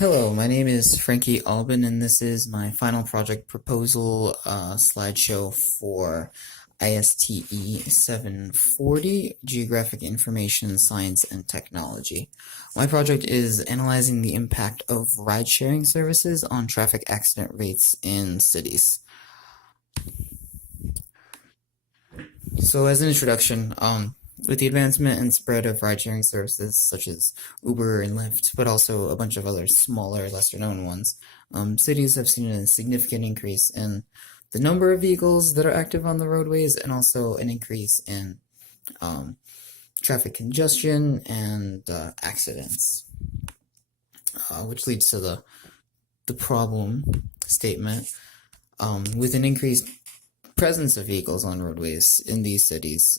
Hello, my name is Frankie Albin, and this is my final project proposal slideshow for ISTE 740, Geographic Information, Science, and Technology. My project is analyzing the impact of ride-sharing services on traffic accident rates in cities. So as an introduction, with the advancement and spread of ride-sharing services such as Uber and Lyft, but also a bunch of other smaller, lesser-known ones, cities have seen a significant increase in the number of vehicles that are active on the roadways, and also an increase in traffic congestion and accidents, which leads to the problem statement. With an increased presence of vehicles on roadways in these cities,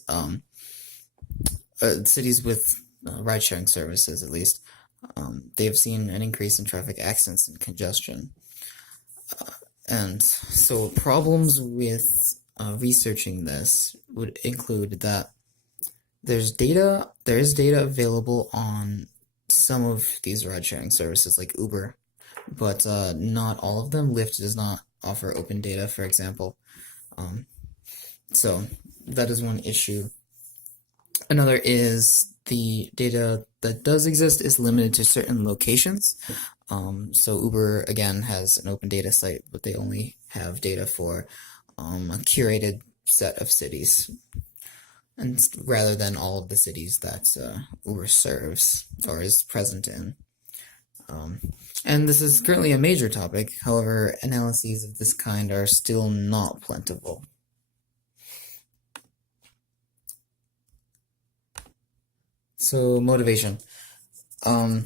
cities with ride-sharing services, at least, they have seen an increase in traffic accidents and congestion. And so problems with researching this would include that there is data available on some of these ride-sharing services like Uber, but not all of them. Lyft does not offer open data, for example. So that is one issue. Another is the data that does exist is limited to certain locations. So Uber, again, has an open data site, but they only have data for a curated set of cities, and rather than all of the cities that Uber serves or is present in. And this is currently a major topic. However, analyses of this kind are still not plentiful. So motivation. So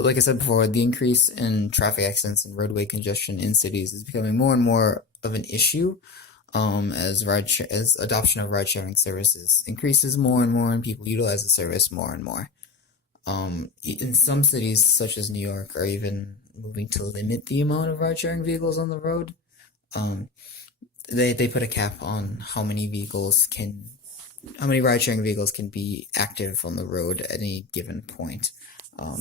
like I said before, the increase in traffic accidents and roadway congestion in cities is becoming more and more of an issue as adoption of ride-sharing services increases more and more, and people utilize the service more and more. In some cities, such as New York, are even moving to limit the amount of ride-sharing vehicles on the road. They put a cap on how many ride-sharing vehicles can be active on the road at any given point, or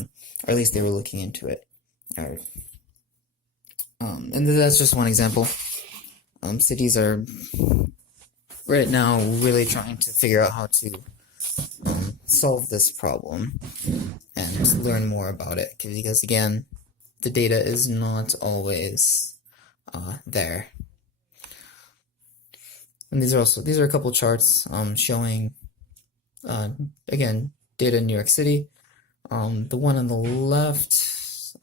at least they were looking into it. And that's just one example. Cities are right now really trying to figure out how to solve this problem and learn more about it, because again, the data is not always there. And these are a couple charts showing again data in New York City. The one on the left,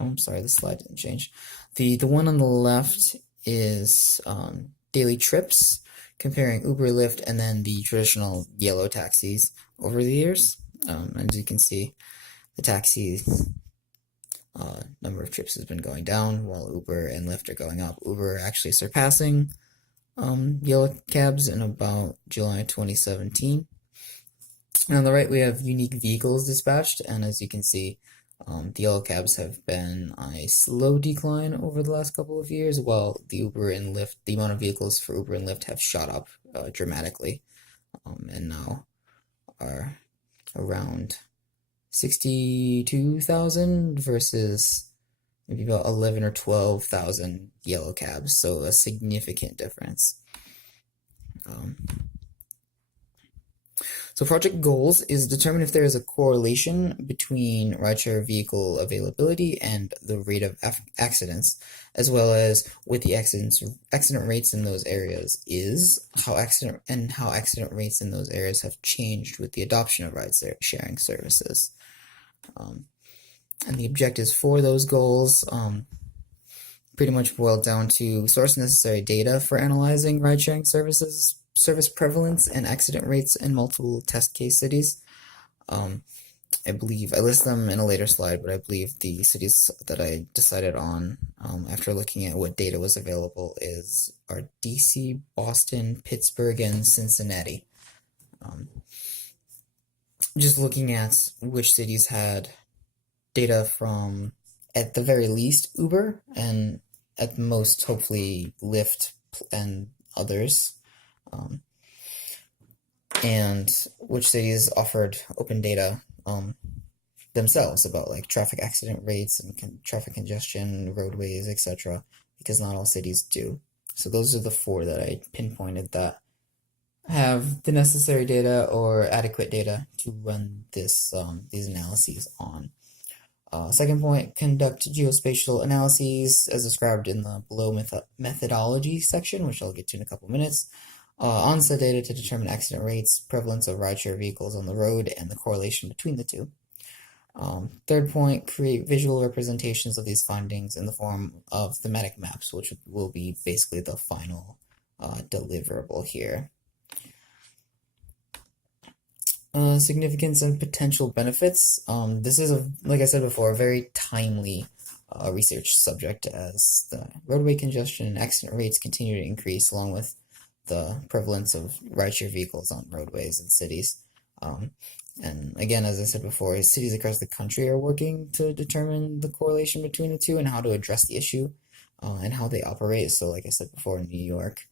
I'm sorry, the slide didn't change. The one on the left is daily trips, comparing Uber, Lyft, and then the traditional yellow taxis over the years. As you can see, the taxi number of trips has been going down, while Uber and Lyft are going up. Uber actually surpassing yellow cabs in about July 2017. And on the right, we have unique vehicles dispatched, and as you can see, the yellow cabs have been on a slow decline over the last couple of years, while the amount of vehicles for Uber and Lyft have shot up dramatically, and now are around 62,000 versus maybe about 11 or 12,000 yellow cabs, so a significant difference. So project goals is determine if there is a correlation between rideshare vehicle availability and the rate of accidents, as well as what the accident rates in those areas is, how accident rates in those areas have changed with the adoption of ride-sharing services. And the objectives for those goals pretty much boil down to source necessary data for analyzing ride-sharing services, service prevalence, and accident rates in multiple test case cities. I believe I list them in a later slide, but I believe the cities that I decided on after looking at what data was available are DC, Boston, Pittsburgh, and Cincinnati. Just looking at which cities had data from, at the very least, Uber, and at most, hopefully, Lyft and others, and which cities offered open data. themselves about like traffic accident rates and traffic congestion, roadways, etc., because not all cities do. So those are the four that I pinpointed that have the necessary data or adequate data to run these analyses on. Second point, conduct geospatial analyses as described in the below methodology section, which I'll get to in a couple minutes. Onset data to determine accident rates, prevalence of rideshare vehicles on the road, and the correlation between the two. Third point, create visual representations of these findings in the form of thematic maps, which will be basically the final deliverable here. Significance and potential benefits. This is, like I said before, a very timely research subject as the roadway congestion and accident rates continue to increase along with the prevalence of rideshare vehicles on roadways in cities. And again, as I said before, cities across the country are working to determine the correlation between the two and how to address the issue and how they operate. So like I said before, in New York,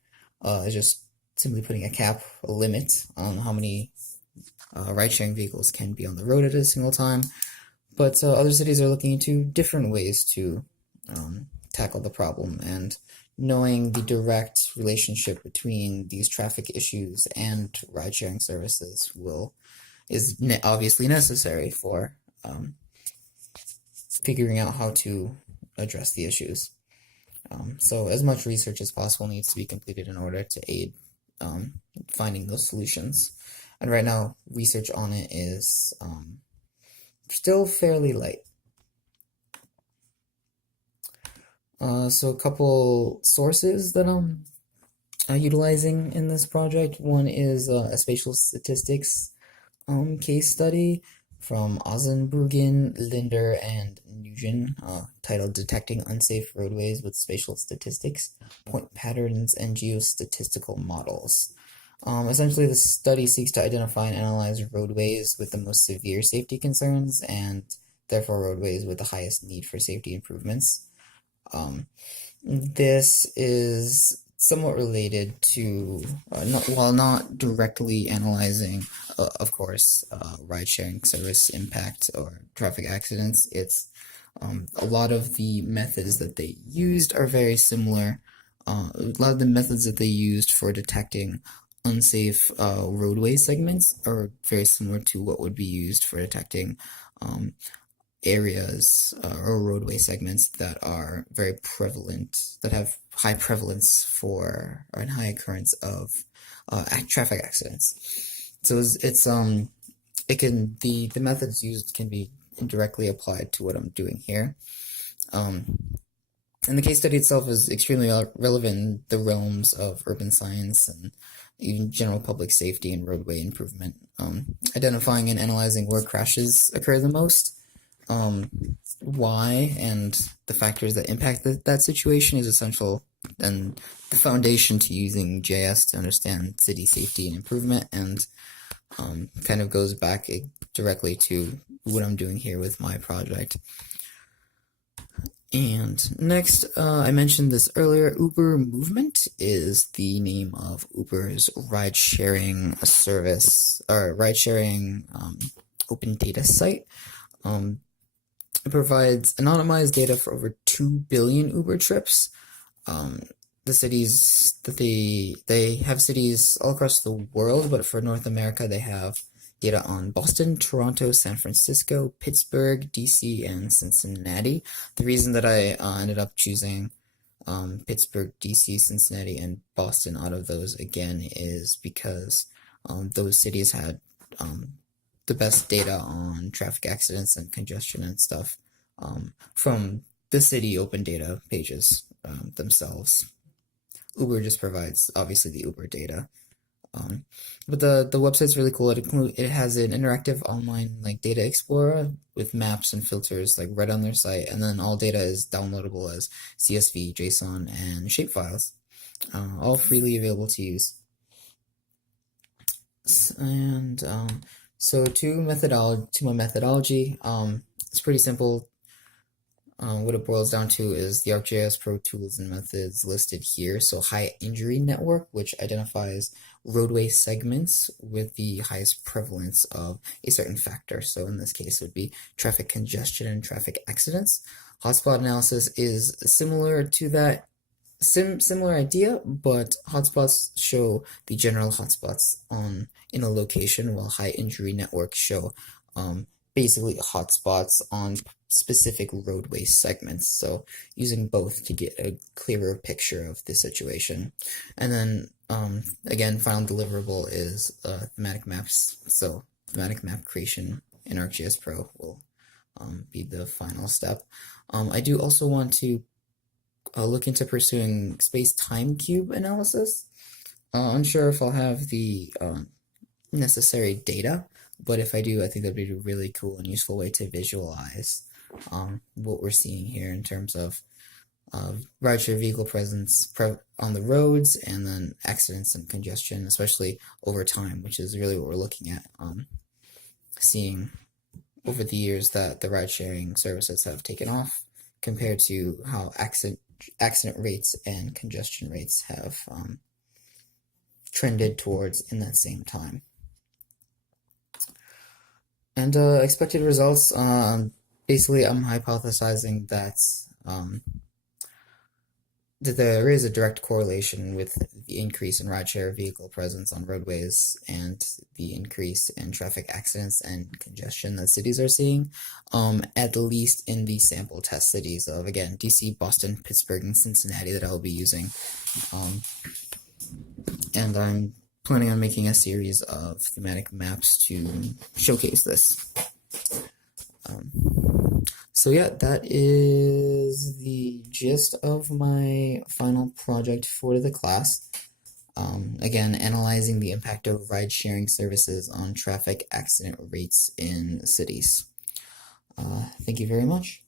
it's just simply putting a cap, a limit on how many ride-sharing vehicles can be on the road at a single time. But other cities are looking into different ways to tackle the problem, and knowing the direct relationship between these traffic issues and ride-sharing services is obviously necessary for figuring out how to address the issues. So as much research as possible needs to be completed in order to aid finding those solutions. And right now, research on it is still fairly light. So a couple sources that I'm utilizing in this project. One is a spatial statistics case study from Ozenbruggen, Linder, and Nugent, titled Detecting Unsafe Roadways with Spatial Statistics, Point Patterns, and Geostatistical Models. Essentially, the study seeks to identify and analyze roadways with the most severe safety concerns and therefore roadways with the highest need for safety improvements. This is somewhat related to, while not directly analyzing, of course, ride-sharing service impact or traffic accidents, it's a lot of the methods that they used are very similar. A lot of the methods that they used for detecting unsafe roadway segments are very similar to what would be used for detecting areas or roadway segments that are very prevalent, that have high prevalence for and high occurrence of traffic accidents. So the methods used can be indirectly applied to what I'm doing here. And the case study itself is extremely relevant in the realms of urban science and even general public safety and roadway improvement. Identifying and analyzing where crashes occur the most, why, and the factors that impact that situation is essential and the foundation to using JS to understand city safety and improvement, and kind of goes back directly to what I'm doing here with my project. And next, I mentioned this earlier, Uber Movement is the name of Uber's ride-sharing service, or ride-sharing open data site. It provides anonymized data for over 2 billion Uber trips. The cities that they have cities all across the world, but for North America, they have data on Boston, Toronto, San Francisco, Pittsburgh, DC, and Cincinnati. The reason that I ended up choosing Pittsburgh, DC, Cincinnati, and Boston out of those again is because those cities had the best data on traffic accidents and congestion and stuff from the city open data pages themselves. Uber just provides, obviously, the Uber data. But the website's really cool. It has an interactive online like data explorer with maps and filters like right on their site, and then all data is downloadable as CSV, JSON, and shapefiles, all freely available to use. And so to my methodology, it's pretty simple. What it boils down to is the ArcGIS Pro tools and methods listed here. So high injury network, which identifies roadway segments with the highest prevalence of a certain factor. So in this case, it would be traffic congestion and traffic accidents. Hotspot analysis is similar to that, similar idea, but hotspots show the general hotspots on in a location, while high injury networks show basically hotspots on specific roadway segments. So using both to get a clearer picture of the situation. And then again, final deliverable is thematic maps. So thematic map creation in ArcGIS Pro will be the final step. I do also want to look into pursuing space-time cube analysis. Unsure if I'll have the necessary data, but if I do, I think that'd be a really cool and useful way to visualize what we're seeing here in terms of rideshare vehicle presence on the roads, and then accidents and congestion, especially over time, which is really what we're looking at, seeing over the years that the ride-sharing services have taken off compared to how accident rates and congestion rates have trended towards in that same time. And expected results, basically I'm hypothesizing that there is a direct correlation with the increase in rideshare vehicle presence on roadways and the increase in traffic accidents and congestion that cities are seeing, at least in the sample test cities of, again, DC, Boston, Pittsburgh, and Cincinnati that I'll be using. And I'm planning on making a series of thematic maps to showcase this. So yeah, that is the gist of my final project for the class. Again, analyzing the impact of ride-sharing services on traffic accident rates in cities. Thank you very much.